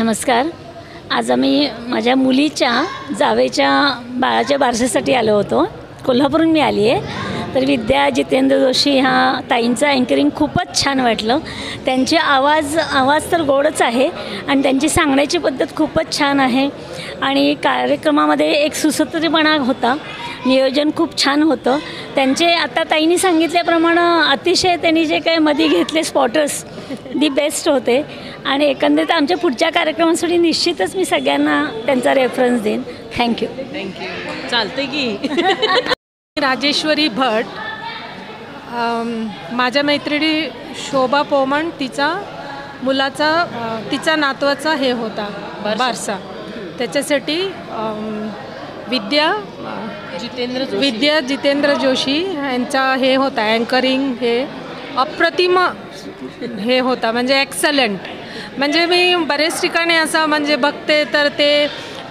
नमस्कार. आज आम्ही माझ्या मुलीच्या जावेच्या बाळाच्या बारशासाठी आलो होतो. कोल्हापूरहून मी आली आहे. तर विद्या जितेंद्र जोशी ह्या ताईंचं अँकरिंग खूपच छान वाटलं. त्यांचे आवाज तर गोडच आहे आणि त्यांची सांगण्याची पद्धत खूपच छान आहे आणि कार्यक्रमामध्ये एक सुसूत्रपणा होता. नियोजन खूप छान होतं त्यांचे. आता ताईंनी सांगितल्याप्रमाणे अतिशय त्यांनी जे काही मध्ये घेतले स्पॉटर्स दी बेस्ट होते आणि एकंदरीत आमच्या पुढच्या कार्यक्रमासाठी निश्चितच मी सगळ्यांना त्यांचा रेफरन्स देईन. थँक्यू. चालते की. राजेश्वरी भट, माझ्या मैत्रिणी शोभा पोमण, तिचा नातवाचा हे होता बारसा, त्याच्यासाठी विद्या जितेंद्र जोशी यांचा हे होता अँकरिंग. हे अप्रतिम हे होता, म्हणजे एक्सलंट. म्हणजे मी बरेच ठिकाणी असं म्हणजे बघते तर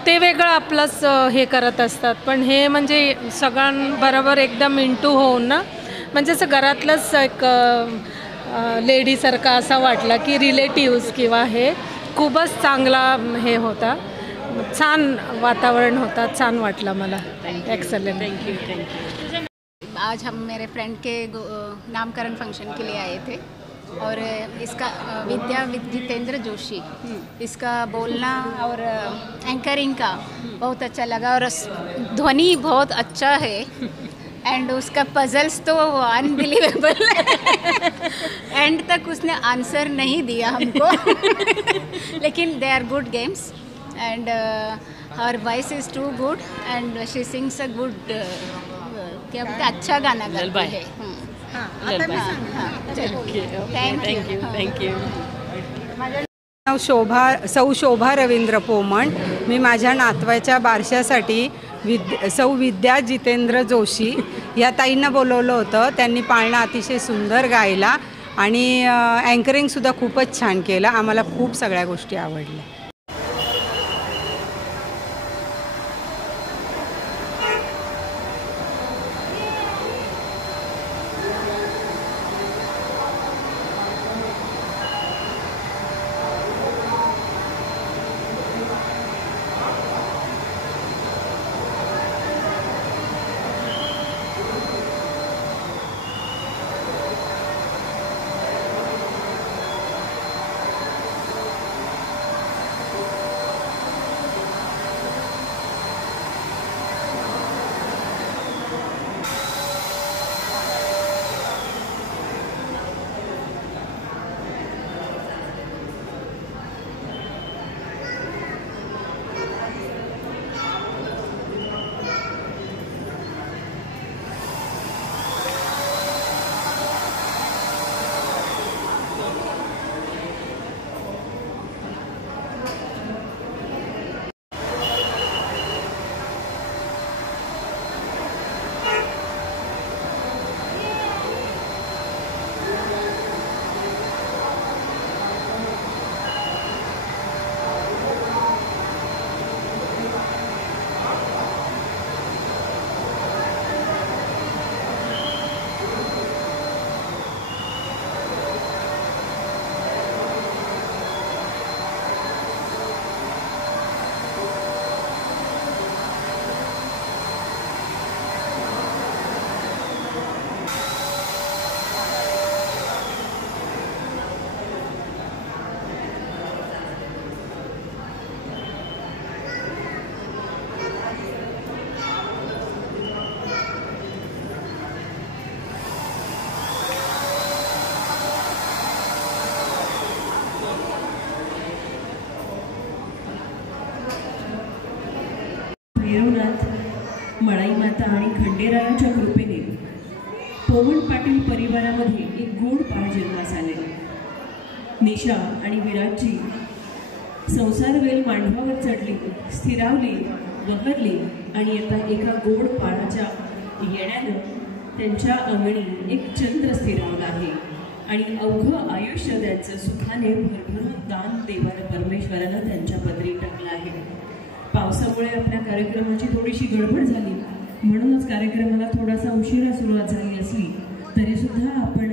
ते वेगळं आपलंच हे करत असतात, पण हे म्हणजे सगळ्यांबरोबर एकदम इंटू होऊन ना, म्हणजे असं घरातलंच एक लेडीसारखा असा वाटला की रिलेटिव्स किंवा हे खूपच चांगला हे होता. छान वातावरण होता, छान वाटलं मला. एक्सलेंट. Thank you. आज हम मेरे फ्रेंड के नामकरण फंक्शन के लिए आए थे और इसका विद्या जितेंद्र जोशी, इसका बोलना और एंकरिंग का बहुत अच्छा लगा और ध्वनि बहुत अच्छा है एंड उसका पजल्स तो अनबिलीवेबल. एंड तक उसने आंसर नहीं दिया हमको. लेकिन they are good games and her voice is too good and she sings a good, क्या बोलते, अच्छा गाना गाती है. थँक्यू. माझं नाव सौ शोभा रवींद्र पोमण. मी माझ्या नातवाच्या बारशासाठी सौ विद्या जितेंद्र जोशी या ताईंना बोलवलं होतं. त्यांनी पाळणा अतिशय सुंदर गायला आणि अँकरिंगसुद्धा खूपच छान केलं. आम्हाला खूप सगळ्या गोष्टी आवडल्या. भैरवनाथ, मळाई माता आणि खंडेरायाच्या कृपेने पोमण पाटील परिवारामध्ये एक गोड बाळ जन्मास आले. निशा आणि विराटची संसारवेल मांडवावर चढली, स्थिरावली, बहरली आणि आता एका गोड बाळाच्या येण्यानं त्यांच्या अंगणी एक चंद्र स्थिरावला आहे आणि अवघं आयुष्य त्यांचं सुखाने भरभरून दान देवानं परमेश्वरानं त्यांच्या पदरी टाकलं आहे. पावसामुळे आपल्या कार्यक्रमाची थोडीशी गडबड झाली, म्हणूनच कार्यक्रमाला थोडासा उशिरा सुरुवात झाली असली तरीसुद्धा आपण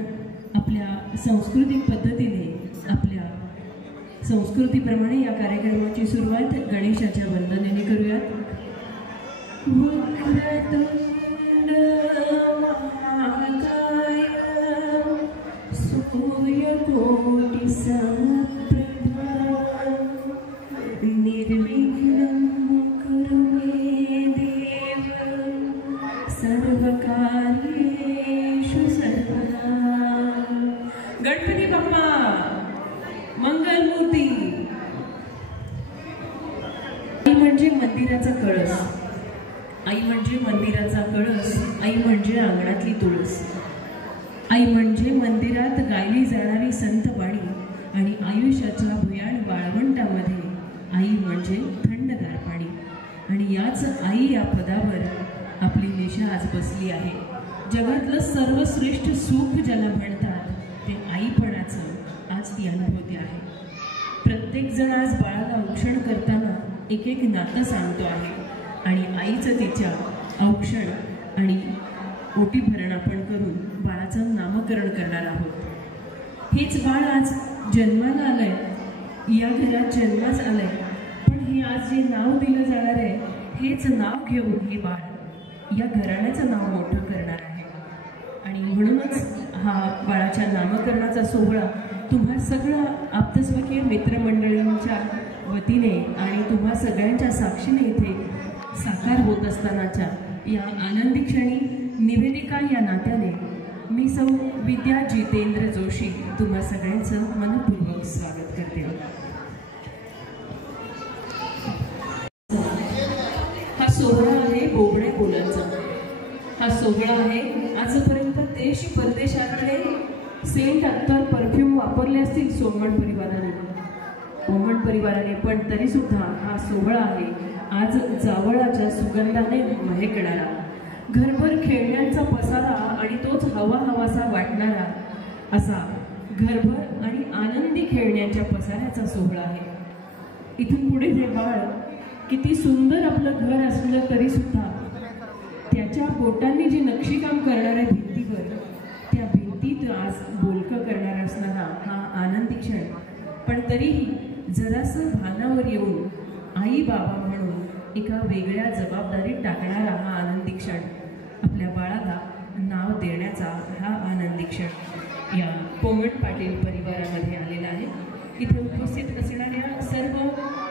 आपल्या सांस्कृतिक पद्धतीने आपल्या संस्कृतीप्रमाणे या कार्यक्रमाची सुरुवात गणेशाच्या वंदनेने करूयात. वक्रतुंड महाकाय सूर्यकोटि समप्रभा निर्विघ्नं कुरु मे देव सर्वकार्येषु सर्वदा. गणपती बाप्पा मंगलमूर्ती. आई म्हणजे मंदिराचा कळस, आई म्हणजे मंदिराचा कळस, आई म्हणजे अंगणातली तुळस, आई म्हणजे मंदिरात गायली जाणारी संतवाणी आणि आयुष्याच्या भयान वाळवंटामध्ये आई म्हणजे थंडगार पाणी. आणि याच आई या पदावर आपली निशा आज बसली आहे. जगातलं सर्वश्रेष्ठ सुख ज्याला म्हणतात ते आईपणाचं आज ती अनुभवते आहे. प्रत्येकजण आज बाळाला औक्षण करताना एक एक नातं सांगतो आहे आणि आईचं तिच्या औक्षण आणि ओटी भरण आपण करून बाळाचं नामकरण करणार आहोत. हेच बाळ आज जन्माला आलंय, या घरात जन्मास आलंय, पण हे आज जे नाव दिलं जाणार आहे हेच नाव घेऊन हे बाळ या घराण्याचं नाव मोठं करणार आहे. आणि म्हणूनच हा बाळाच्या नामकरणाचा सोहळा तुम्हा सगळ्या आप्तस्वकीय मित्रमंडळींच्या वतीने आणि तुम्हा सगळ्यांच्या साक्षीने इथे साकार होत असतानाच्या या आनंदी क्षणी निवेदिका या नात्याने मी सौ विद्या जितेंद्र जोशी तुम्हा सगळ्यांचं मनपूर्वक स्वागत करते. हा सोहळा आहे बोबड्या बोलांचा. हा सोहळा आहे आजपर्यंत देश परदेशातले सेंट अत्तर परफ्यूम वापरले असतील सोमण परिवाराने, पण तरीसुद्धा हा सोहळा आहे आज जावळाच्या सुगंधाने महकणारा, घरभर खेळण्यांचा पसारा आणि तोच हवा हवासा वाटणारा असा घरभर आणि आनंदी खेळण्याच्या पसाऱ्याचा सोहळा आहे. इथून पुढे हे बाळ किती सुंदर आपलं घर असलं तरीसुद्धा त्याच्या बोटांनी जे नक्षीकाम करणाऱ्या भिंतीवर त्या भिंतीत आज बोलकं करणारा असणारा हा आनंदी क्षण, पण तरीही जरासं भानावर येऊन आई बाबा म्हणून एका वेगळ्या जबाबदारीत टाकणारा हा आनंदी क्षण, आपल्या बाळाला नाव देण्याचा हा आनंदी क्षण या पोमट पाटील परिवारामध्ये आलेला आहे. इथे उपस्थित असणाऱ्या सर्व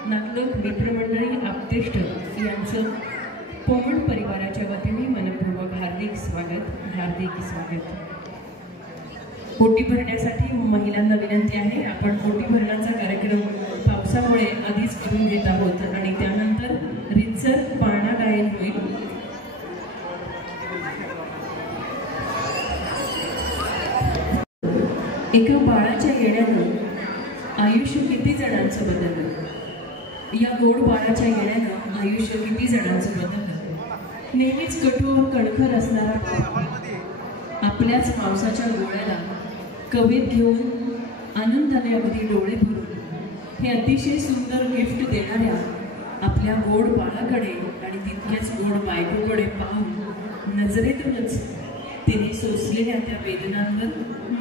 नातलग मित्रमंडळी आप्तेष्ट यांचं पोमट परिवाराच्या वतीने मनपूर्वक हार्दिक स्वागत, हार्दिक स्वागत. ओटी भरण्यासाठी महिलांना विनंती आहे. आपण ओटी भरण्याचा कार्यक्रम पावसामुळे आधीच करून घेत आहोत आणि त्यानंतर रितसर पाळणा गायन होईल. एका बाळाच्या येण्यानं आयुष्य किती जणांचं बदललं, या गोड बाळाच्या येण्यानं आयुष्य किती जणांचं बदललं. नेहमीच कठोर कणखर असणारा आपल्याच मांसाच्या गोळ्याला कवेत घेऊन आनंदाने अगदी डोळे भरून हे अतिशय सुंदर गिफ्ट देणाऱ्या आपल्या गोड बाळाकडे आणि तितक्याच गोड बायकोकडे पाहून नजरेतूनच तिने सोसलेल्या त्या वेदनांवर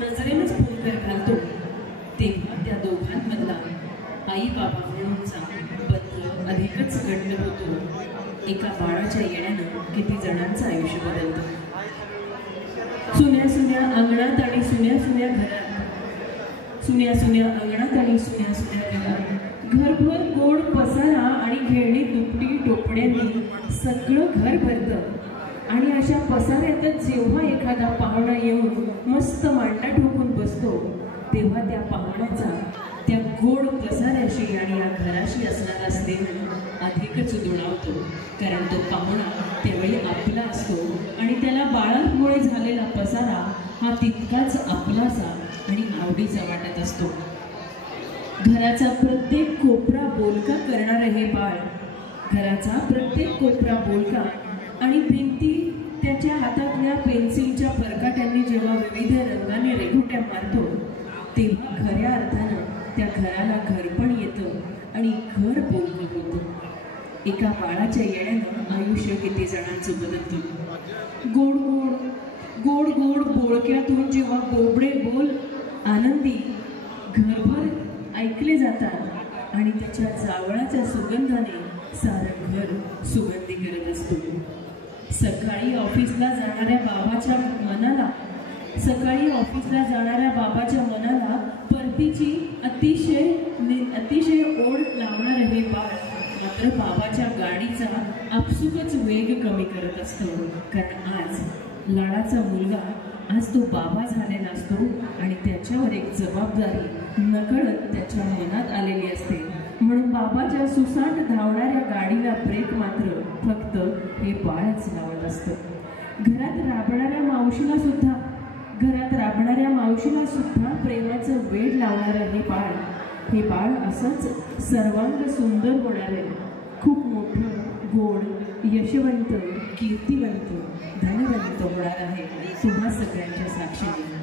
नजरेनंच फुंकर घालतो, तेव्हा त्या दोघांमधला आई बाबा म्हणूनचा बंध अधिकच घट्ट होतो. एका बाळाच्या येण्यानं किती जणांचं आयुष्य बदलतं. सुन्या सुन्या अंगणात आणि सुन्या सुन्या घरात, सुन्या सुन्या अंगणात आणि सुन्या सुन्या घरात घरभर गोड पसारा आणि खेळणी दुपटी टोपड्यांनी सगळं घर भरतं. आणि अशा पसाऱ्यातच जेव्हा एखादा पाहुणा येऊन मस्त मांडा ठोकून बसतो, तेव्हा त्या पाहुण्याचा त्या गोड पसाऱ्याशी आणि या घराशी असणारा स्नेह अधिकच दुणावतो. कारण तो पाहुणा त्यावेळी आपला असतो आणि त्याला बाळामुळे झालेला पसारा हा तितकाच आपलासा आणि आवडीचा वाटत असतो. घराचा प्रत्येक कोपरा बोलका करणारे हे बाळ, घराचा प्रत्येक कोपरा बोलका आणि भिंती त्याच्या हातातल्या पेन्सिलच्या फरकाट्यांनी जेव्हा विविध रंगाने रेघोट्या मारतो, तेव्हा खऱ्या अर्थानं त्या घराला घरपण येतं आणि घर बोलकं होतं. एका बाळाच्या येण्यानं आयुष्य किती जणांचं बदलतं. गोड गोड गोड गोड बोळक्यातून जेव्हा बोबडे बोल आनंदी घरभर ऐकले जातात आणि त्याच्या जावळाच्या सुगंधाने सारं घर सुगंधी करत असतो. सकाळी ऑफिसला जाणाऱ्या बाबाच्या मनाला परतीची अतिशय ओढ लावणारं हे बाळ मात्र बाबाच्या गाडीचा आपसुकच वेग कमी करत असतो. कारण आज लाडाचा मुलगा आज तो बाबा झालेला असतो आणि त्याच्यावर एक जबाबदारी नकळत त्याच्या मनात आलेली असते. म्हणून बाबाच्या सुसाट धावणाऱ्या गाडीला ब्रेक मात्र फक्त हे बाळच लावत असतं. घरात राबणाऱ्या मावशीला सुद्धा प्रेमाचं वेड लावणारं हे बाळ असंच सर्वांग सुंदर होणार आहे. खूप मोठं, गोड, यशवंत, कीर्तिवंत, धनवंत होणार आहे तुम्हा सगळ्यांच्या साक्षीने.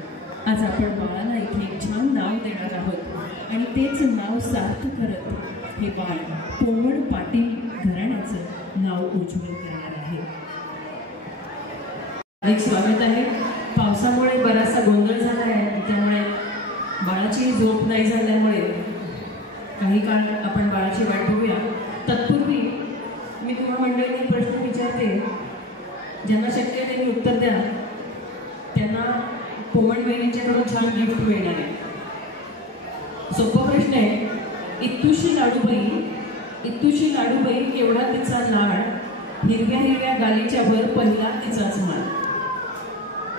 आज आपण बाळाला इथे एक छान नाव देणार आहोत आणि तेच नाव सार्थ करत हे बाळ पोमण पाटील घराण्याचं नाव उज्ज्वल करणार आहे. एक स्वागत आहे. पावसामुळे बराचसा गोंधळ झाला आहे, त्यामुळे बाळाची झोप नाही झाल्यामुळे काही काळ आपण बाळाची वाट बघूया. तत्पूर्वी मी तुम्हा मंडळींनी प्रश्न विचारते, ज्यांना शक्य आहे त्यांनी उत्तर द्या. त्यांना पोमण बहिणींच्याकडून छान गिफ्ट मिळणार आहे. सोपा प्रश्न आहे. इत्तुशी लाडूबाई केवढा तिचा लाड, हिरव्या गालीच्या वर पहिला तिचाच मान.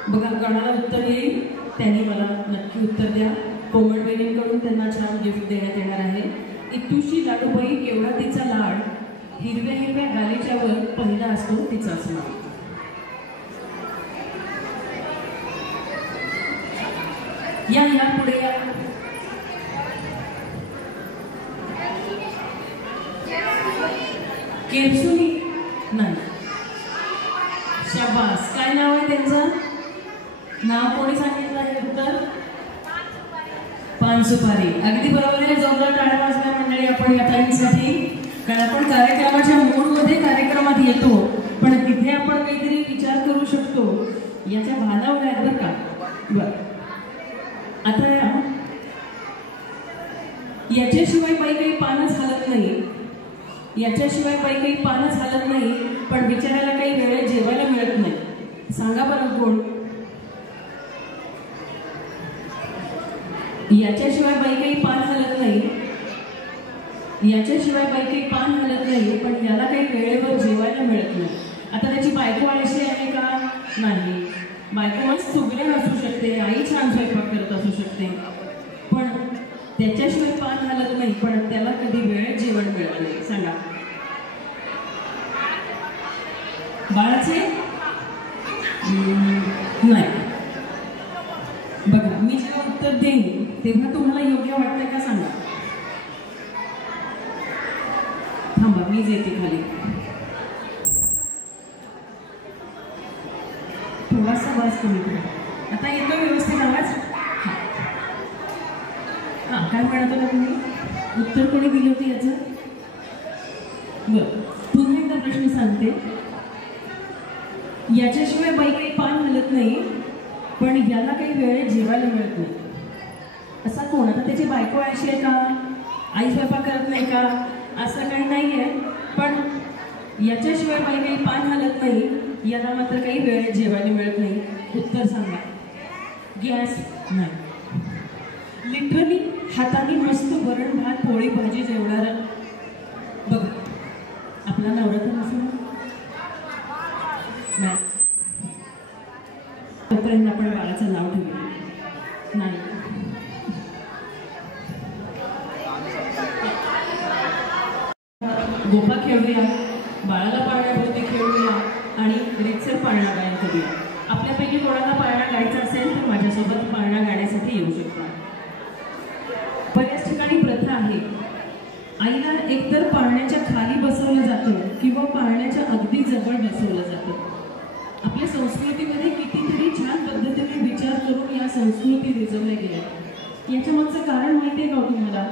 बघा, गणाला उत्तर येईल त्यांनी मला नक्की उत्तर द्या. पोमण बहिणींकडून त्यांना छान गिफ्ट देण्यात येणार आहे. इत्तुशी लाडूबाई केवढा तिचा लाड, हिरव्या गालीच्या वर पहिला असतो तिचाच मान. या पुढे या. केरसुनी नाही. शाबास. काय नाव आहे त्यांचं? नाव कोणी सांगितलं आहे उत्तर? पानसुपारी. अगदी बरोबर आहे. जोरदार टाळ्या वाजल्या मंडळी आपण या ताईंसाठी. कारण आपण कार्यक्रमाच्या मूडमध्ये कार्यक्रमात येतो, पण तिथे आपण काहीतरी विचार करू शकतो याच्या भावना आहेत बरं का. बरं, आता याच्याशिवाय बाई काही पानच हलत नाही, पण बिचारायला काही वेळेत जेवायला मिळत नाही. सांगा बरं कोण? याच्याशिवाय बाई काही पान हलत नाही, पण याला काही वेळेवर जेवायला मिळत नाही. आता त्याची बायको आळशी आहे का? नाही. बायको मस्त सुगरण असू शकते, आई छान स्वयंपाक करत असू शकते, पण त्याच्याशिवाय पान हलत नाही, पण त्याला कधी वेळेत जेवण मिळत नाही. सांगा. बाळाचे नाही. बघा, मी जेव्हा उत्तर देईन तेव्हा तुम्हाला योग्य वाटतं का सांगा. थांबा, मीच येते खाली. थोडासा आवाज कमी करा. आता येतो व्यवस्थित आवाज? हां, काय म्हणत होता तुम्ही? उत्तर कोणी दिलं होतं याचं? बरं, पुन्हा एकदा प्रश्न सांगते. याच्याशिवाय बाई काही पान हलत नाही, पण याला काही वेळेत जेवायला मिळत नाही. असा कोण? आता त्याची बायको आळशी आहे का? आई स्वयंपाक करत नाही का? असं काही नाही आहे, पण याच्याशिवाय बाई काही पान हलत नाही, याला मात्र काही वेळेत जेवायला मिळत नाही. उत्तर सांगा. गॅस नाही. लिटरली हाताने मस्त वरण भात पोळी भाजी जेवणारा. बघा, आपला नवरा तर नसेल नाही. तोपर्यंत आपण बाळाचं नाव ठेवूया. नाही. गोफा खेळूया, बाळाला पाळण्याभोवती खेळूया आणि रीतसर पाळणा गायन करूया. आपल्यापैकी कोणाला पाळणा गायचा असेल तर माझ्यासोबत पाळणा गाण्यासाठी येऊ शकता. बऱ्याच ठिकाणी प्रथा आहे, आईला एकतर पाळण्याच्या खाली बसवलं जातं किंवा पाळण्याच्या अगदी जवळ बसवलं जातं. आपल्या संस्कृतीमध्ये कितीतरी छान पद्धतीने विचार करून या संस्कृती रुजवल्या गेल्या. याच्या मागचं कारण माहिती आहे का तुम्हाला?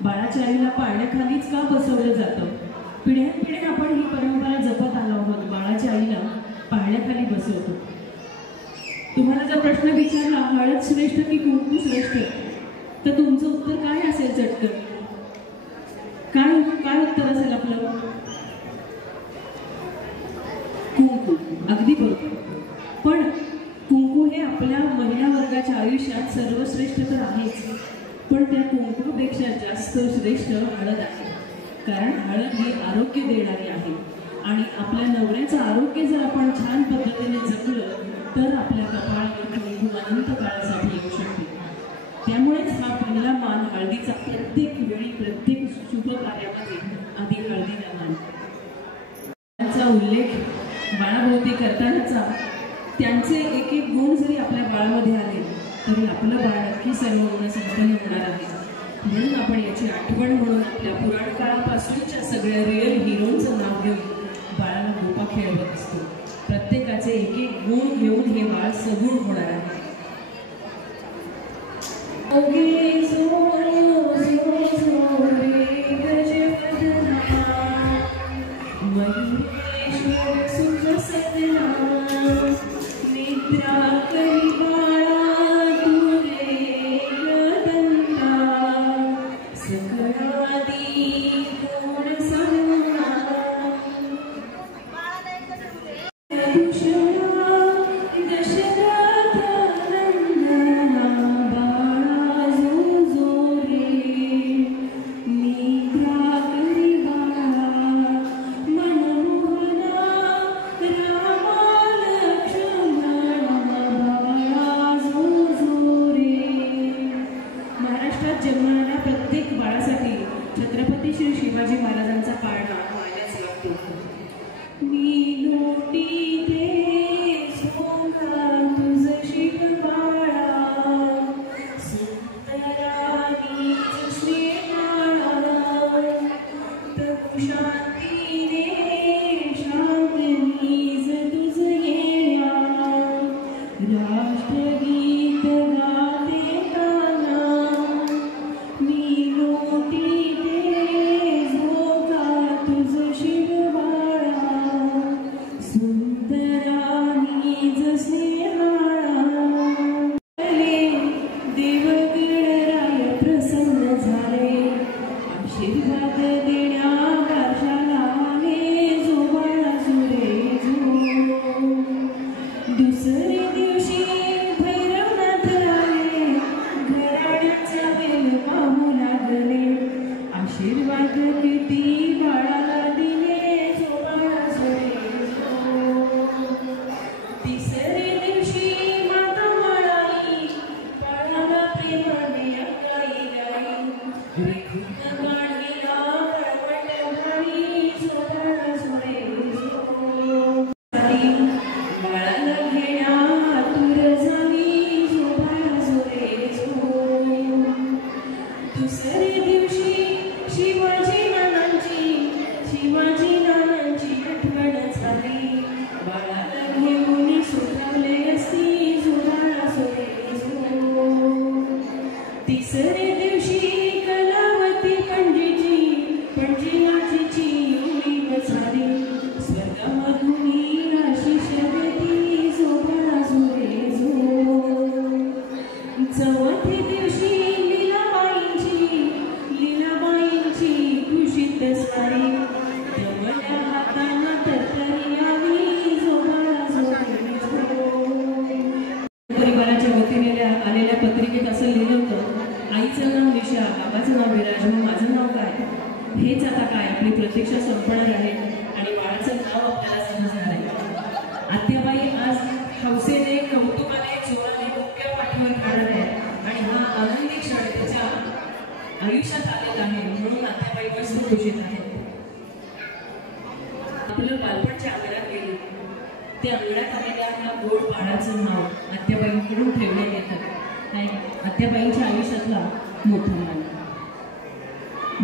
बाळाच्या आईला पाळण्याखालीच का बसवलं जातं? पिढ्यानपिढ्या आपण ही परंपरा जपत आलो आहोत. बाळाच्या आईला पाळण्याखाली बसवतो. तुम्हाला जर प्रश्न विचारला हळद श्रेष्ठ की कुंकू श्रेष्ठ, तर तुमचं उत्तर काय असेल चटकन? काय काय उत्तर असेल आपलं? कुंकू. अगदी बरोबर. पण कुंकू हे आपल्या महिला वर्गाच्या आयुष्यात सर्वश्रेष्ठ तर आहेच, पण त्या कुंकूपेक्षा जास्त श्रेष्ठ हळद आहे. कारण हळद ही आरोग्य देणारी आहे आणि आपल्या नवऱ्याचं आरोग्य जर आपण छान पद्धतीने जपलं तर आपल्या कपाळावर कुंकू अनंत काळासाठी येऊ शकते. त्यामुळेच हा पहिला मान हळदीचा. प्रत्येक वेळी प्रत्येक शुभ कार्यामध्ये आधी हळदीला मान. त्यांचा उल्लेख बाळाभोवती करतानाचा त्यांचे एक एक गुण जरी आपल्या बाळामध्ये आले तरी आपलं बाळ नक्की सर्व गुण संपन्न होणार आहे. म्हणून आपण याची आठवण म्हणून आपल्या पुराण काळापासूनच्या सगळ्या रिअल हिरोचं नाव घेऊन बाळाला गोपा खेळवत असतो. प्रत्येकाचे एक एक गुण घेऊन हे बाळ सगुण होणार आहे.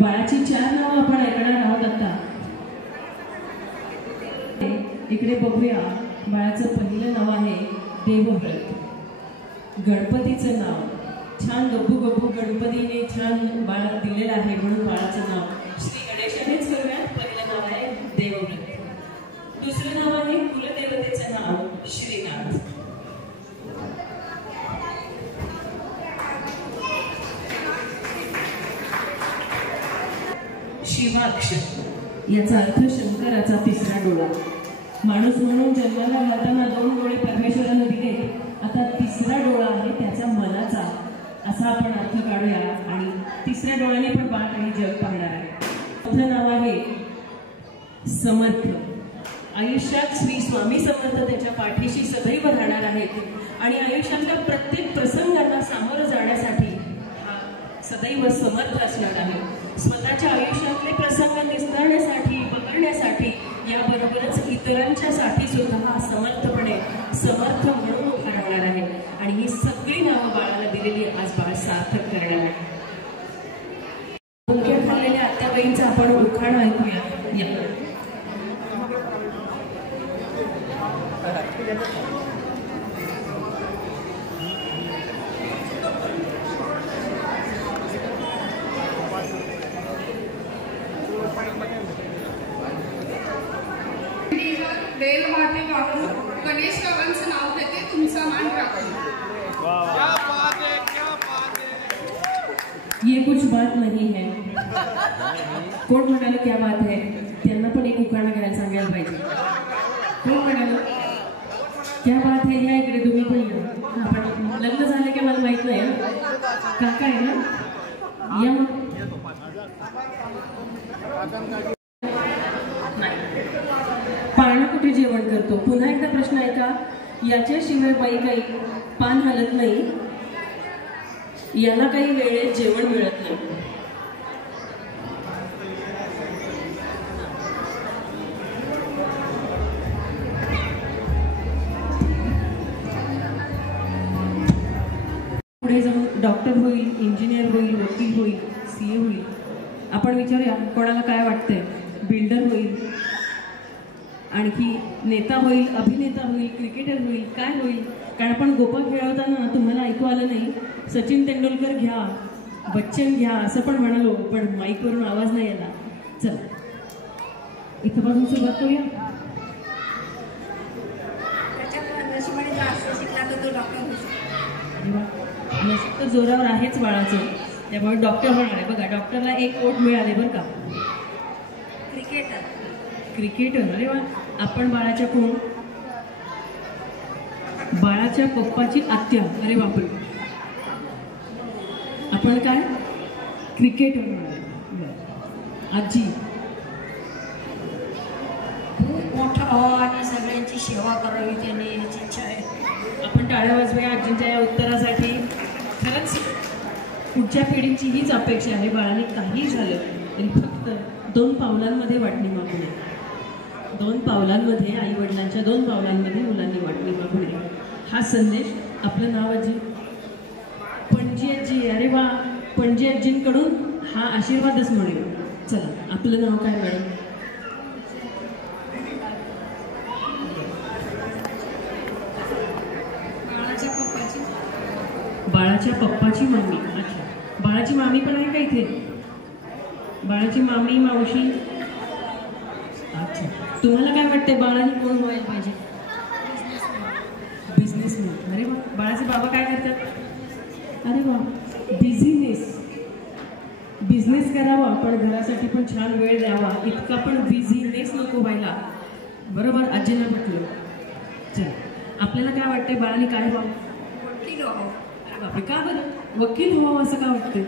बाळाची 4 नावं आपण ऐकणार आहोत आता. इकडे बघूया. बाळाचं पहिलं नाव आहे देवव्रत. गणपतीचं नाव छान गब्बू गब्बू गणपतीने छान बाळ दिलेलं आहे म्हणून बाळाचं नाव श्री गणेशानेच करूयात. पहिलं नाव आहे देवव्रत. दुसरं नाव आहे कुलदेवतेचं नाव श्रीनाथ. शिवाक्ष याचा अर्थ शंकराचा तिसरा डोळा. माणूस म्हणून जन्माला घालताना 2 डोळे परमेश्वरानं दिले, आता तिसरा डोळा आहे त्याचा मनाचा, असा आपण अर्थ काढूया. आणि तिसऱ्या डोळ्याने पण बाळ आणि जग पाहणार आहे. आपलं नाव आहे समर्थ. आयुष्यात श्री स्वामी समर्थ त्याच्या पाठीशी सदैव राहणार आहेत आणि आयुष्यातल्या प्रत्येक प्रसंगांना सामोरं जाण्यासाठी हा सदैव समर्थ असणार आहे. स्वतःच्या आयुष्यातले प्रसंग निस्तरण्यासाठी, पकडण्यासाठी, याबरोबरच इतरांच्यासाठी सुद्धा हा समर्थपणे समर्थ म्हणून उभा राहणार आहे. आणि ही सगळी नावं बाळाला दिलेली आज बाळ सार्थक करणार आहे. मुख्य खाल्लेल्या आत्याबाईंचं आपण उखाण ऐकूया. बेल माते वाढून गणेश रावांचं नाव घेते, तुमचा मान राखून. ये कुछ बात नहीं है. कोण म्हणाले क्या बात है? त्यांना पण एक उखाणा घ्यायला सांगायला पाहिजे. कोण म्हणाल क्या बात है? या इकडे तुम्ही पण या. आपण लग्न झालं की मला माहित नाही. काका आहे ना, या मग. पाळणा कुठे जेवण करतो? पुन्हा एकदा प्रश्न आहे का? याच्याशिवाय बाई काही पान हलत नाही, याला काही वेळेत जेवण मिळत नाही. पुढे जाऊन डॉक्टर होईल, इंजिनियर होईल, वकील होईल, CA होईल. आपण विचारूया कोणाला काय वाटतंय? बिल्डर होईल, आणखी नेता होईल, अभिनेता होईल, क्रिकेटर होईल, काय होईल? कारण आपण गोपा खेळवताना तुम्हाला ऐकू आलं नाही, सचिन तेंडुलकर घ्या, बच्चन घ्या असं पण म्हणालो, पण माईकवरून आवाज नाही आला. चला इथपासून सुरुवात करूया. तर जोरावर आहेच बाळाचं, त्यामुळे डॉक्टर होणार आहे. बघा डॉक्टरला 1 वोट मिळाले बरं का. क्रिकेटर. अरे वा. आपण बाळाच्या कोण? बाळाच्या पप्पाची आत्या. अरे बापरे. आपण काय? क्रिकेटर होणार. आजी खूप मोठा व्हावा आणि सगळ्यांची सेवा करावी त्याने याची इच्छा आहे. आपण टाळ्या वाजवूया आजींच्या या उत्तरासाठी. खरंच पुढच्या पिढींची हीच अपेक्षा आहे. बाळाने काही झालं तरी फक्त 2 पावलांमध्ये वाटणी मागू नये. 2 पावलांमध्ये, आई वडिलांच्या 2 पावलांमध्ये मुलांनी वाटणी मागू नये. हा संदेश. आपलं नाव आजी? पणजी आजी. अरे वा. पणजी आजींकडून हा आशीर्वादच मिळेल. चला आपलं नाव काय मॅडम? बाळाच्या पप्पाची मम्मी. अच्छा, बाळाची मामी पण आहे का इथे? बाळाची मामी, मावशी. अच्छा, तुम्हाला काय वाटते बाळाने कोण व्हायला पाहिजे? बिझनेसमॅन. अरे वा. बाळाचे बाबा काय करतात? अरे वा. बिझनेस करावा पण घरासाठी पण छान वेळ द्यावा, इतका पण बिझीनेस नको व्हायला. बरोबर, आजीला म्हटलं. चल आपल्याला काय वाटतंय बाळाने काय व्हावं? वकील व्हावं. बापरे, का बरं? वकील व्हावं असं का वाटतंय?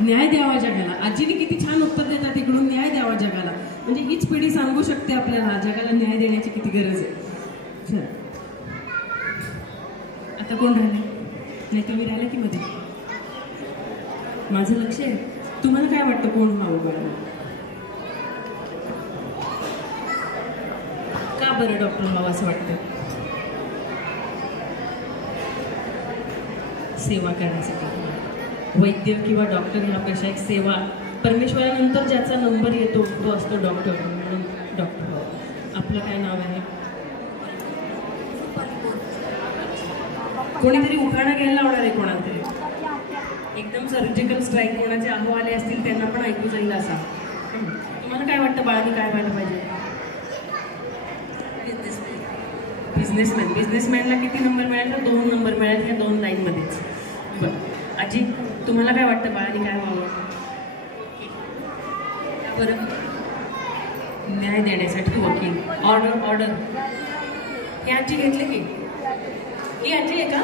न्याय द्यावा जगाला. आजीने किती छान उत्तर देतात इकडून, न्याय द्यावा जगाला. म्हणजे हीच पिढी सांगू शकते आपल्याला जगाला न्याय देण्याची किती गरज आहे. चल आता कोण राहिले? नाही तुम्ही राहिले की मध्ये? माझं लक्ष आहे. तुम्हाला काय वाटतं कोण व्हावं बाळा? का बरं डॉक्टर व्हावं असं वाटतं? सेवा करण्यासाठी. वैद्य किंवा डॉक्टर ह्यापेक्षा एक सेवा, परमेश्वरानंतर ज्याचा नंबर येतो तो असतो डॉक्टर. म्हणून डॉक्टर व्हावं. आपलं काय नाव आहे? कोणीतरी उखाणा घ्यायला लावणार आहे कोणाला तरी. एकदम सर्जिकल स्ट्राईक कोणाचे अहो आले असतील त्यांना पण ऐकू जाईल असा. तुम्हाला काय वाटतं बाळाने काय व्हायला पाहिजे? बिझनेसमॅन. बिझनेसमॅनला किती नंबर मिळाल? तर 2 नंबर मिळाल या 2 लाईनमध्येच. बरं आजी, तुम्हाला काय वाटतं बाळाने काय व्हावं? बरं, न्याय देण्यासाठी वकील. Order order. ही आजी घेतली की? ही आजी आहे का?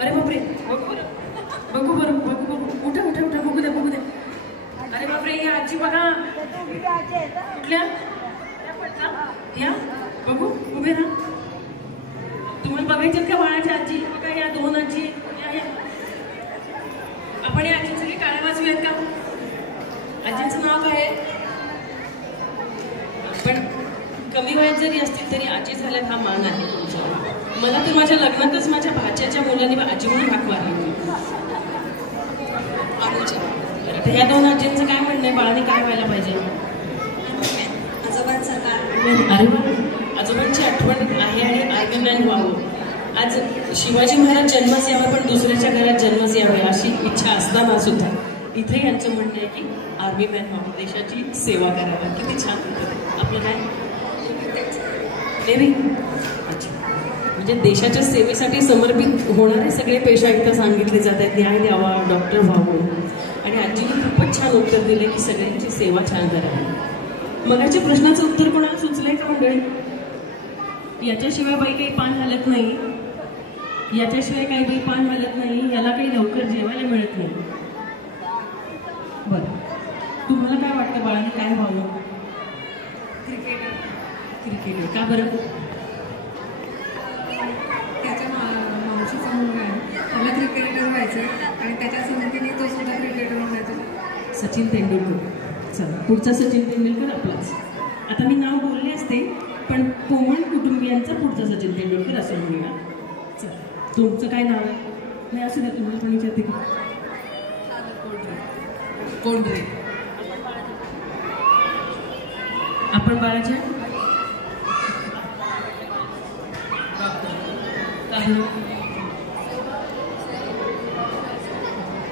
अरे बापरे, बघू बरं, बघू बघू, उठा उठा उठा, बघू द्या बघू द्या. अरे बापरे, ही आजी बघा. कुठल्या? या बघू, उभे राहा. तुम्हाला बघायच्यात का बाळाच्या आजी? बघा या 2 आजी. या आपण या आजीची सगळी काळ्या वाचूयात का? आजीचं नाव काय आहे? पण कमी वयात जरी असतील तरी आजी झाल्यात हा मान आहे. मला तर माझ्या लग्नातच माझ्या भाच्याच्या मुलांनी आजी म्हणून हाक मारली होती. तर ह्या 2 आजींचं काय म्हणणं आहे? बाळाने काय व्हायला पाहिजे? अरे वा, आजोबांची आठवण आहे आणि आर्मीमॅन व्हावं. आज शिवाजी महाराज जन्मास यावं पण दुसऱ्याच्या घरात जन्मास यावे अशी इच्छा असताना सुद्धा इथे यांचं म्हणणं आहे की आर्मीमॅन व्हावं, देशाची सेवा करावी. किती छान होतं आपलं काय नेव्ही. अच्छा, म्हणजे देशाच्या सेवेसाठी समर्पित होणारे सगळे पेशा इथं सांगितले जात आहेत. न्याय द्यावा, डॉक्टर व्हावं. आणि आजीने खूपच छान उत्तर दिले की सगळ्यांची सेवा छान करावी. मगाच्या प्रश्नाचं उत्तर कोणाला सुचलंय का मंडळी? याच्याशिवाय बाई काही पान हलत नाही, याच्याशिवाय काही बाई पान हलत नाही, याला काही लवकर जेवायला मिळत नाही. बरं, तुम्हाला काय वाटतं बाळाने काय व्हावं? क्रिकेटर. क्रिकेटर का बरं? त्याच्या मावशीचा मुलगा आहे, त्याला क्रिकेटर व्हायचं आणि त्याच्या संगतीने तो सुद्धा क्रिकेटर होण्याचं. सचिन तेंडुलकर. चला, पुढचा सचिन तेंडुलकर आपलाच. आता मी नाव बोलले असते पण पोमण कुटुंबियांचा पुढचा सचिन तेंडुलकर असं म्हणूया. चला, तुमचं काय नाव आहे? नाही असू द्या, तुम्हाला पण विचारते का? कोंडरे. आपण बाळाच्या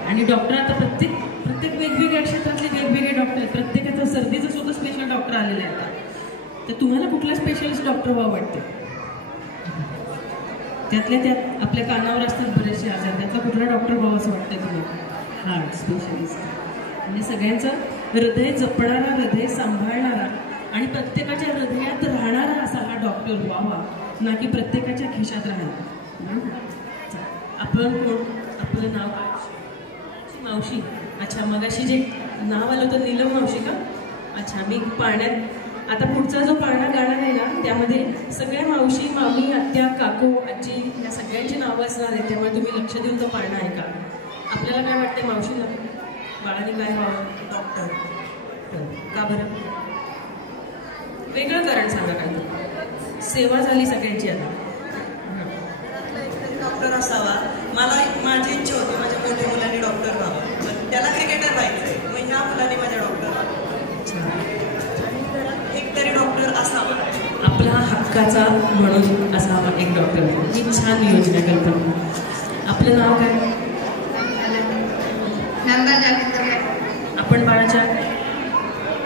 आणि डॉक्टर आता प्रत्येक वेगवेगळ्या क्षेत्रातले वेगवेगळे डॉक्टर आहेत. प्रत्येकाचं सर्दीचं सुद्धा स्पेशल डॉक्टर आलेले आहेत. तर तुम्हाला कुठला स्पेशलिस्ट डॉक्टर व्हावं वाटते? त्यातल्या त्यात आपल्या कानावर असतात बरेचसे आजार, त्यातला कुठला डॉक्टर व्हावं असं वाटतं तुम्हाला? Heart specialist. म्हणजे सगळ्यांचं हृदय जपणारा, हृदय सांभाळणारा आणि प्रत्येकाच्या हृदयात राहणारा असा हा डॉक्टर व्हावा, ना की प्रत्येकाच्या खिशात राहणार. आपण कोण? आपलं नाव काय? मावशी. अच्छा, मगाशी जे नाव आलं होतं नीलम मावशी का? अच्छा, मी पाळण्यात आता पुढचा जो पाळणा गाणार आहे ना त्यामध्ये सगळ्या मावशी, मामी, आत्या, काकू, आजी या सगळ्यांची नावं असणार आहेत. त्यामुळे तुम्ही लक्ष देऊन तो पाळणा ऐका. आपल्याला काय वाटते मावशीला? बाळाने काय व्हावं? डॉक्टर. का बरं? वेगळं कारण सांगा काय तर. सेवा झाली सगळ्यांची आता. डॉक्टर असावा. मला माझी इच्छा होती माझ्या मोठ्या मुलांनी डॉक्टर व्हावं, पण त्याला क्रिकेटर व्हायचंय. मग ह्या मुलाने माझ्या डॉक्टर व्हावं. एक तरी डॉक्टर असावा, आपला हक्काचा म्हणून असावा एक डॉक्टर. ही छान योजना कल्पना. आपलं नाव काय? आपण बाळाच्या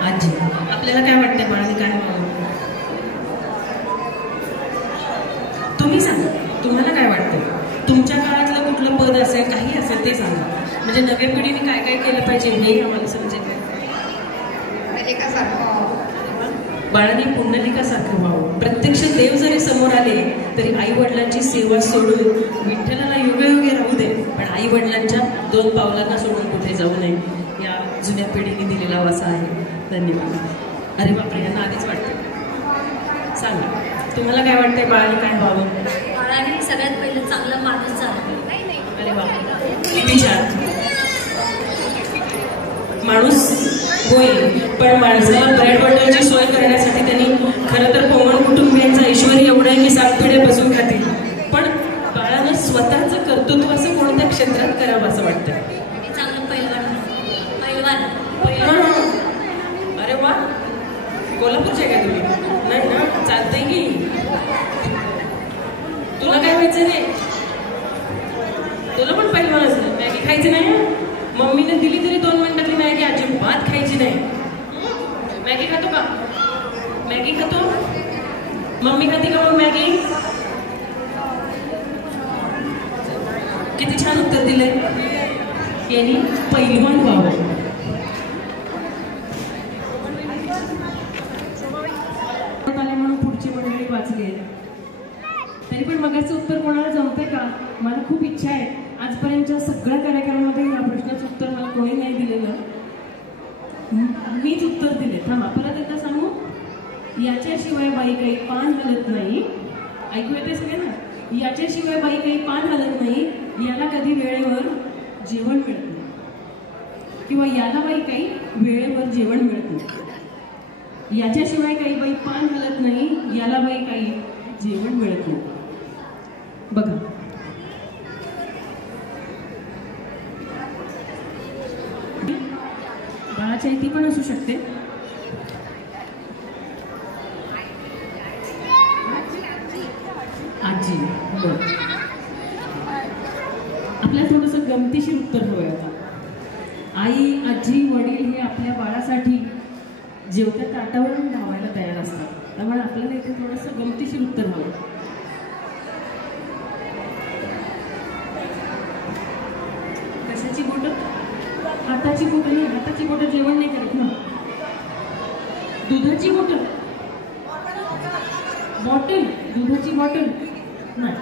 आजी. आपल्याला काय वाटतंय बाळाने काय व्हावं? तुम्ही सांगा, तुम्हाला काय वाटतं? तुमच्या काळातलं कुठलं पद असेल, काही असेल ते सांगा. म्हणजे नव्या पिढीने काय काय केलं पाहिजे हे आम्हाला समजेल. बाळाने पुंडलिकासारखं व्हावं. प्रत्यक्ष देव जरी समोर आले तरी आई वडिलांची सेवा सोडून विठ्ठलाला युगे राहू दे, पण आई वडिलांच्या 2 पावलांना सोडून कुठे जाऊ नये. या जुन्या पिढीने दिलेला वासा आहे. धन्यवाद. अरे बापरे, यांना आधीच वाटतं. सांगा, तुम्हाला काय वाटतंय बाळाने काय व्हावं? बाळाने सगळ्यात पहिलं चांगला माणूस झाला. अरे बापरे, किती छान. माणूस होईल, पण माणसाला ब्रेड बटरची सोय करण्यासाठी त्यांनी खरं तर पोमण कुटुंबियांचा ऐश्वर एवढं आहे की 7 पिढ्या बसून खातील. पण बाळानं स्वतःचं कर्तृत्व असं कोणत्या क्षेत्रात करावं असं वाटतं? चांगलं पैलवान. अरे वा, कोल्हापूरचे काय तुम्ही? नाही ना, चालतंय की. तुला काय व्हायचं रे? तुला पण पैलवान असं मॅगी खायचं नाही? मम्मीने दिली तरी 2 मिनिटातली मॅगी अजिबात खायची नाही. मॅगी खातो का? मॅगी खातो? मम्मी खाते का मग मॅगी? किती छान उत्तर दिलंय. यांनी पैलवान व्हावं. मीच उत्तर दिले. थांबा, परत एकदा सांगू. याच्याशिवाय बाई काही पान हलत नाही. ऐकू येते सगळ्यांना? याच्याशिवाय बाई काही पान हलत नाही. याला कधी वेळेवर जेवण मिळत नाही, किंवा याला बाई काही वेळेवर जेवण मिळत नाही. याच्याशिवाय काही बाई पान हलत नाही, याला बाई काही जेवण मिळत नाही. बघा, बाळाच्या इथे पण असू शकते. आजी. बरं, आपल्याला थोडंसं गमतीशीर उत्तर हवंय आता. आई, आजी, वडील हे आपल्या बाळासाठी जेवत्या ताटावरून धावायला तयार असतात. त्यामुळे आपल्याला इथे थोडंसं गमतीशीर उत्तर हवं. कशाची बोटं? हाताची बोटं नाही. हाताची बोटं जेवण नाही करत ना. दुधाची बोटं? बॉटल? दुधाची बॉटल नाही.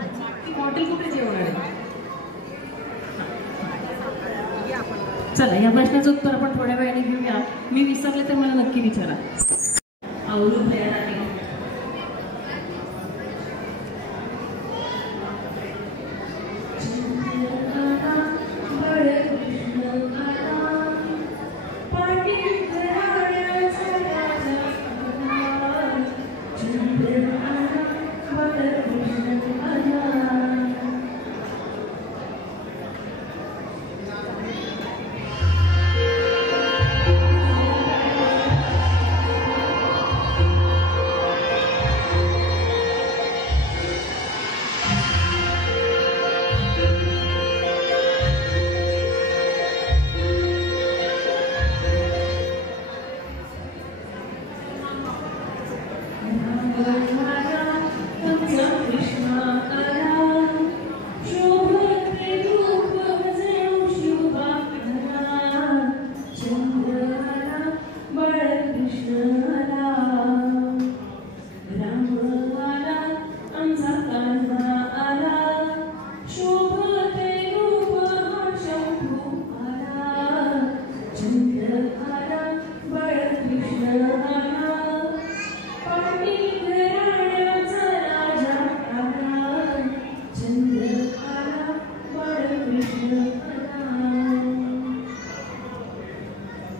ती बॉटल कुठे जेवणार आहे? चला, या प्रश्नाचं उत्तर आपण थोड्या वेळाने घेऊया. मी विसरले तर मला नक्की विचारा. आवरू तयार आहे.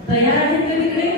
तयार आहेत का तिकडे?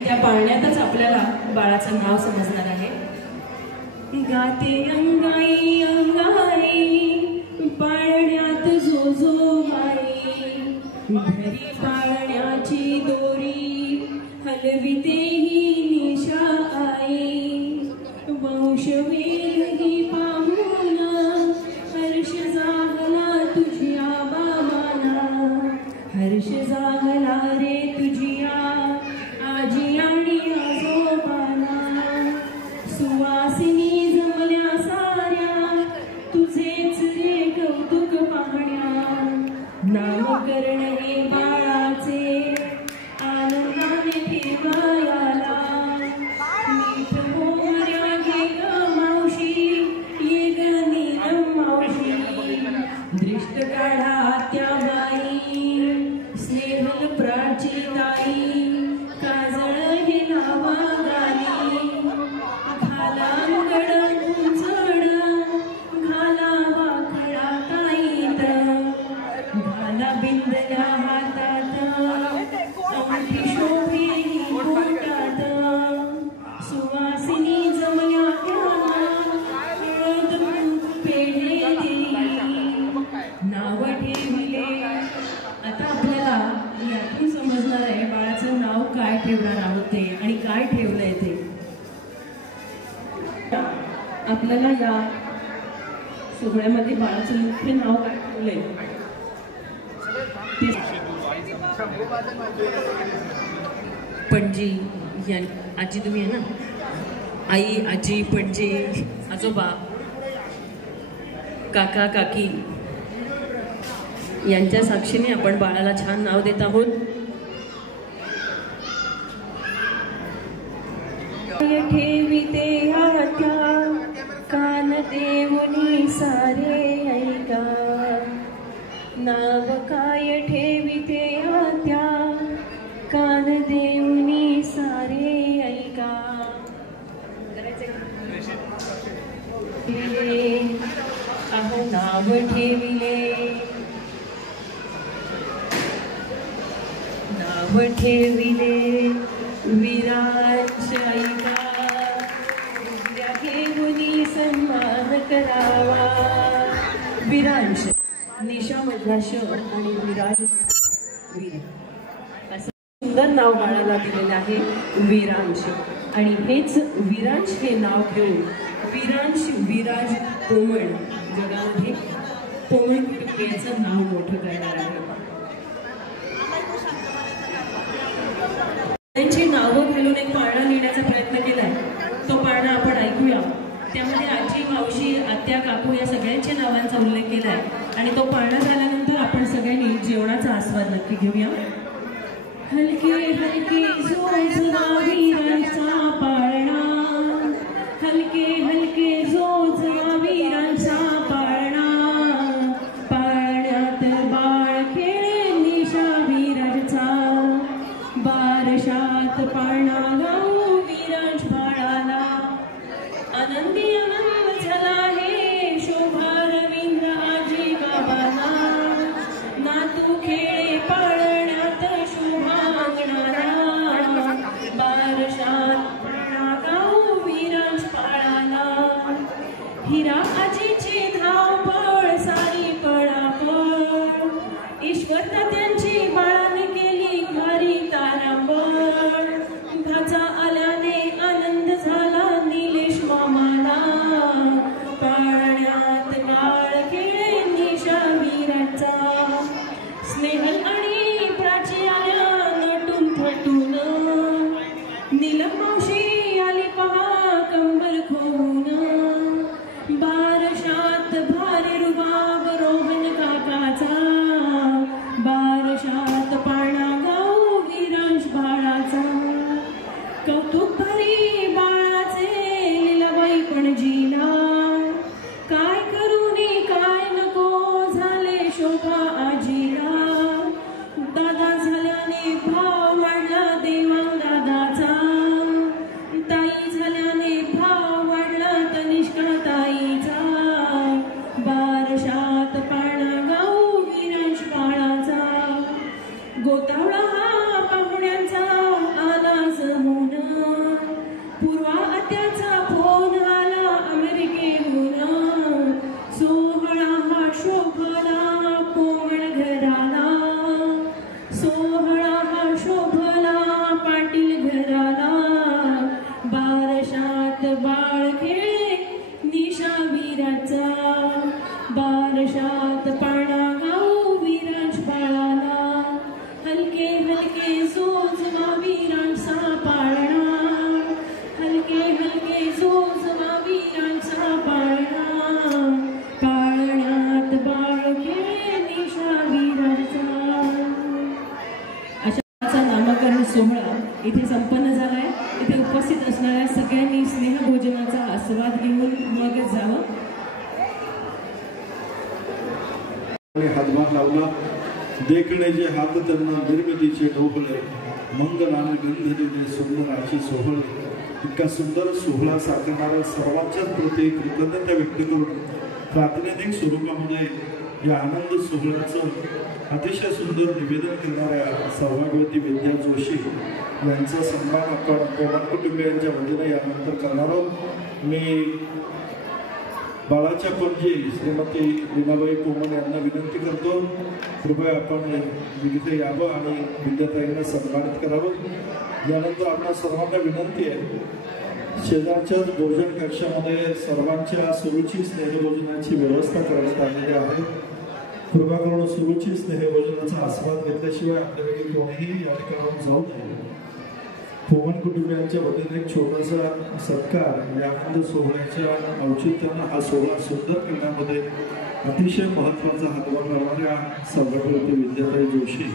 त्या पाळण्यातच आपल्याला बाळाचं नाव समजणार आहे. गाते अंगाई अंगाई पाळण्यात जो जो बाई, घरी पाळण्याची दोरी हलविते ही निशा आई. वंशवेल पाहून हर्ष जागला तुझ्या बाबाला, हर्ष जागला रे तुझ्या आजी आणि आजोबाला. सुवासिनी जमल्या साऱ्या तुझेच रे कौतुक पाहण्या, नामकरण हे बाळाचे आनंदाने ठेवायाला. मीठ मोहऱ्या घे ग मावशी, ये ग नीलम मावशी. दृष्ट काढा त्या बाई, स्नेहल प्राची ताई, काजळ हे नावा गाली. घाला मुगड उंचड, घाला वाकडा ताईत, घाला बिंदल्या हातात, अंगठी शोभे ही बोटात. सुवासिनी जमल्या हळद पेढे देई, नाव ठेविले. आता आपल्याला यातून समजणार आहे बाळाचं नाव काय ठेवणार आहोत ते आणि काय ठेवलंय ते. आपल्याला या सोहळ्यामध्ये बाळाचं मुख्य नाव काय ठेवलंय पणजी. आजी तुम्ही आहे ना, आई आजी पणजी आजोबा काका काकी यांच्या साक्षीने आपण बाळाला छान नाव देत आहोत. ठेविते हात्या कान देवनी सारे ऐका, नाव काय ठेविते हात्या कान देवनी सारे ऐका. अहो नाव ठेविले, नाव ठेविले विरांश ऐका. उद्या घेऊनी सन्मान करावा. विरांश निशा मधला श आणि विराज वीर असं सुंदर नाव बाळाला दिलेलं आहे विरांश. आणि हेच विरांश हे नाव घेऊन विरांश विराज कोमळ जगामध्ये कोमळ कुटुंबियाचं नाव मोठं करणार आहे. त्यांची नावं घालून एक पाळणा लिहिण्याचा प्रयत्न केलाय. तो पाळणा आपण ऐकूया. त्यामध्ये आजी मावशी आत्या काकू या सगळ्यांच्या नावांचा उल्लेख केलाय. आणि तो पाळणा झाल्यानंतर आपण सगळ्यांनी जेवणाचा आस्वाद नक्की घेऊया. हलके हलके जोजला वीरांचा पाळणा, हलके हलके जोजला वीरांचा पाळणा. पाळण्यात बाळ खेळे निशा विराजचा, बारशात पाळणा गाऊ विराज बाळाला. आनंदी आनंद झाला हे शोभा रवींद्र आजी बाबाला. नातू खेळे पाळण्यात शोभा अंगणाला, बारशात पाळणा गाऊ विराज बाळाला. हिरा आजीची धावपळ सारी पळापळ, ईश्वर त्यांची बाळाने केली भारी तारांबळ. भाचा आल्याने आनंद झाला निलेश मामाला, पाळण्यात बाळ खेळे निशा वीराचा. स्नेहल आणि प्राची आल्या नटून थटून, नीलम मावशी आली पहा कंबर खोवून. बारशात भारी रुबाब रोहन काकाचा, बारशात पाळणा गाऊ विरांश बाळाचा. कौतुक भारी बाळाचे लीलाबाई पणजीला, काय करूनी काय नको झाले शोभा आजीला. दादा झाल्याने भाव वाढला देवांग दादाचा, ताई झाल्याने भाव वाढला तनिष्का ताईचा. बारशात पाळणा गाऊ विरांश बाळाचा. गोतावळा हा पाहुण्यांचा आला जमून, सगळ्यांनी स्नेहभोजनाचा आस्वाद घेऊन मग जावं. हातभार लावला देखणे जे हात त्यांना निर्मितीचे डोहळे मंगलाने गंध दिले सुंदराची सोहळे. इतका सुंदर सोहळा साकारणाऱ्या सर्वांच्याच प्रती कृतज्ञता व्यक्त करून प्रातिनिधिक स्वरूपामध्ये या आनंद सोहळ्याचं अतिशय सुंदर निवेदन करणाऱ्या सौभाग्यवती विद्या जोशी यांचा सन्मान आपण पोमन कुटुंबियांच्या वतीने यानंतर करणार आहोत. मी बाळाच्या पणजी श्रीमती लीनाबाई पोमन यांना विनंती करतो, कृपया आपण इथे यावं आणि विद्याताईंना सन्मानित करावं. यानंतर आपल्या सर्वांना विनंती आहे, शेजारच्याच भोजन कक्षामध्ये सर्वांच्या सुरुची स्नेहभोजनाची व्यवस्था करण्यात आलेली आहे. कृपा करून सुरुची स्नेहभोजनाचा आस्वाद घेतल्याशिवाय आपल्यापैकी कोणीही या ठिकाणाहून जाऊ नये. पोमन कुटुंबियांच्या वतीने एक छोटासा सत्कार या आनंद सोहळ्याच्या औचित्यानं हा सोहळा सुंदर करण्यामध्ये अतिशय महत्त्वाचा हातभार लावणाऱ्या सौभाग्यवती विद्याताई जोशी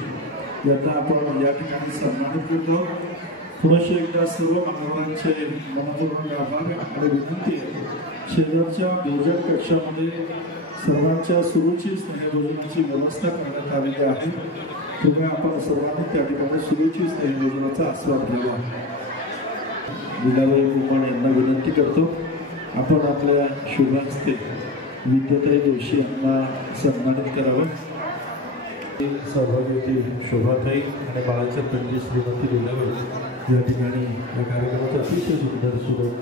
यांना आपण या ठिकाणी सन्मानित करतो. पुनश्च एकदा सर्व मान्यवरांचे मनापूर्वक आभार आणि विनंती आहे, शेजारच्या भोजन कक्षामध्ये सर्वांच्या सुरुची स्नेहभोजनाची व्यवस्था करण्यात आलेली आहे. कृपया आपण सर्वांनी त्या ठिकाणी सुरुची स्नेहभोजनाचा आस्वाद घ्यावा. लीलाबाई पोमन यांना विनंती करतो, आपण आपल्या शुभ हस्ते विद्याताई जोशी यांना सन्मानित करावं. सौभाग्यवती शोभाताई आणि बाळाच्या पणजी श्रीमती लीलाबाई या ठिकाणी या कार्यक्रमाचं अतिशय सुंदर स्वरूप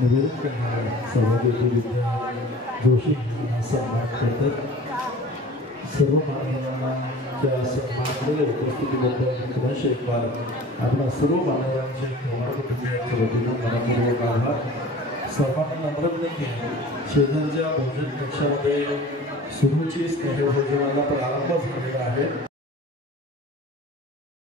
निवेदन करणाऱ्या सौभाग्यवती विद्या जोशी यांना सन्मान करतात. सर्व मान्यवरांच्या सन्मानाकडे उपस्थितीबद्दल पुनश्च एक बार आपल्या सर्व मान्यवरांचे पोमन कुटुंबियांच्या वतीनं मनापूर्वक आभार. सर्वांना नम्र विनंती आहे, शेजारच्या भोजन कक्षामध्ये सुरूची स्नेहभोजनाला प्रारंभ